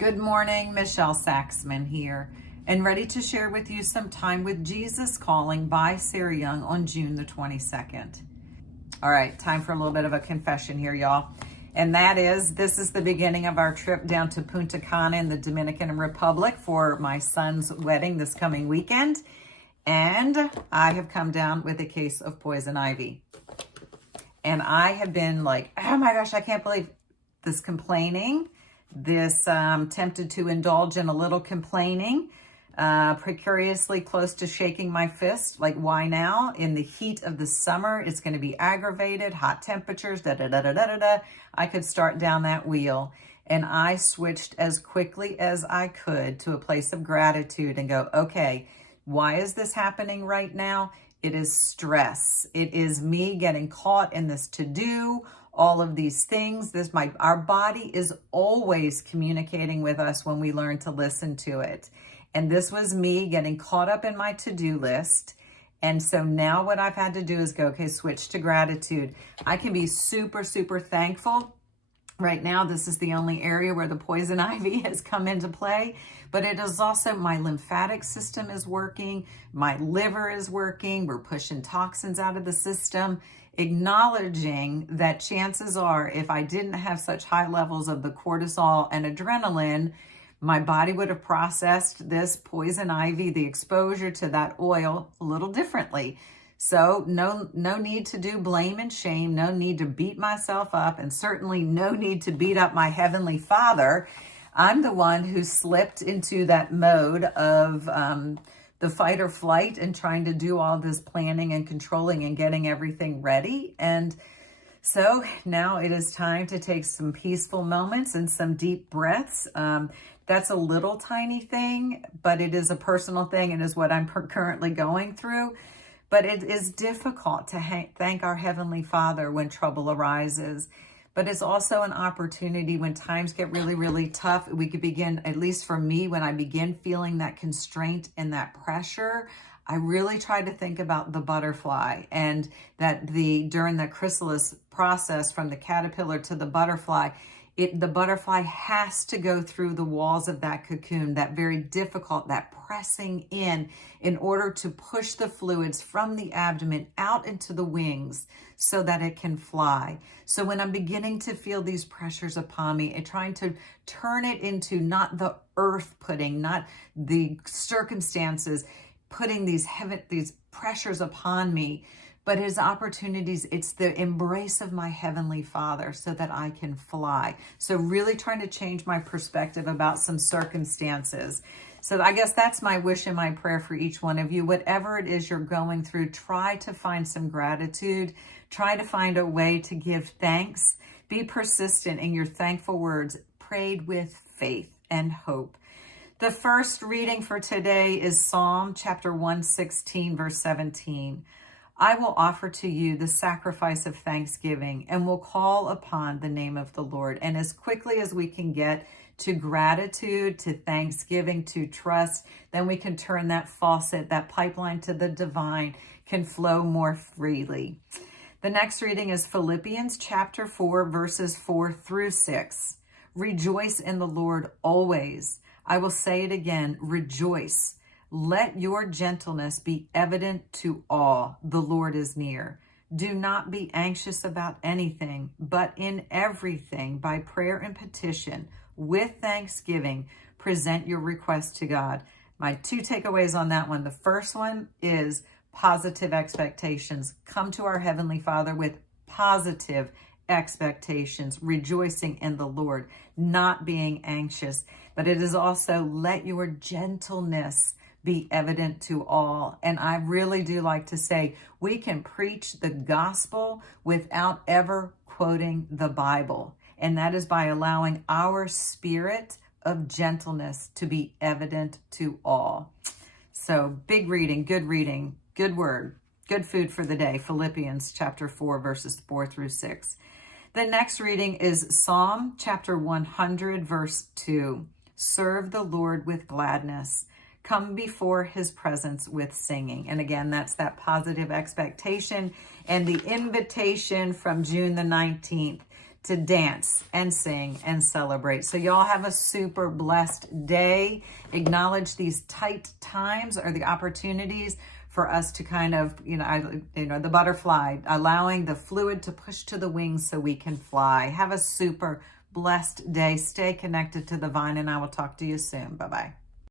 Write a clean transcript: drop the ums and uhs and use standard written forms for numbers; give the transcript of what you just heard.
Good morning, Michelle Saxman here, and ready to share with you some Time with Jesus Calling by Sarah Young on June the 22nd. All right, time for a little bit of a confession here, y'all. And that is, this is the beginning of our trip down to Punta Cana in the Dominican Republic for my son's wedding this coming weekend. And I have come down with a case of poison ivy. And I have been like, oh my gosh, I can't believe this complaining. This tempted to indulge in a little complaining, precariously close to shaking my fist. Like, why now? In the heat of the summer, it's going to be aggravated, hot temperatures, da-da-da-da-da-da. I could start down that wheel. And I switched as quickly as I could to a place of gratitude and go, okay, why is this happening right now? It is stress. It is me getting caught in this to-do, all of these things. Our body is always communicating with us when we learn to listen to it. And this was me getting caught up in my to-do list. And so now what I've had to do is go, okay, switch to gratitude. I can be super, super thankful. Right now, this is the only area where the poison ivy has come into play, but it is also my lymphatic system is working, my liver is working, we're pushing toxins out of the system, acknowledging that chances are if I didn't have such high levels of the cortisol and adrenaline, my body would have processed this poison ivy, the exposure to that oil, a little differently. So no need to do blame and shame, no need to beat myself up, and certainly no need to beat up my Heavenly Father. I'm the one who slipped into that mode of the fight or flight and trying to do all this planning and controlling and getting everything ready. And so now it is time to take some peaceful moments and some deep breaths. That's a little tiny thing, but it is a personal thing and is what I'm currently going through. But it is difficult to thank our Heavenly Father when trouble arises. But it's also an opportunity when times get really, really tough. We could begin, at least for me, when I begin feeling that constraint and that pressure, I really try to think about the butterfly and that during the chrysalis process from the caterpillar to the butterfly, the butterfly has to go through the walls of that cocoon, that very difficult, that pressing in order to push the fluids from the abdomen out into the wings so that it can fly. So when I'm beginning to feel these pressures upon me and trying to turn it into not the earth putting, not the circumstances, putting these pressures upon me, but his opportunities, it's the embrace of my Heavenly Father so that I can fly. So really trying to change my perspective about some circumstances. So I guess that's my wish and my prayer for each one of you. Whatever it is you're going through, try to find some gratitude. Try to find a way to give thanks. Be persistent in your thankful words, prayed with faith and hope. The first reading for today is Psalm chapter 116, verse 17. I will offer to you the sacrifice of thanksgiving and will call upon the name of the Lord. And as quickly as we can get to gratitude, to thanksgiving, to trust, then we can turn that faucet, that pipeline to the divine can flow more freely. The next reading is Philippians chapter 4, verses 4 through 6. Rejoice in the Lord always. I will say it again, rejoice. Let your gentleness be evident to all. The Lord is near. Do not be anxious about anything, but in everything, by prayer and petition, with thanksgiving, present your request to God. My two takeaways on that one. The first one is positive expectations. Come to our Heavenly Father with positive expectations, rejoicing in the Lord, not being anxious. But it is also let your gentleness be evident to all. And I really do like to say we can preach the gospel without ever quoting the Bible. And that is by allowing our spirit of gentleness to be evident to all. So big reading, good word, good food for the day. Philippians chapter 4, verses 4 through 6. The next reading is Psalm chapter 100, verse 2. Serve the Lord with gladness. Come before his presence with singing. And again, that's that positive expectation and the invitation from June the 19th to dance and sing and celebrate. So y'all have a super blessed day. Acknowledge these tight times or the opportunities for us to kind of, the butterfly, allowing the fluid to push to the wings so we can fly. Have a super blessed day. Stay connected to the vine, and I will talk to you soon. Bye-bye.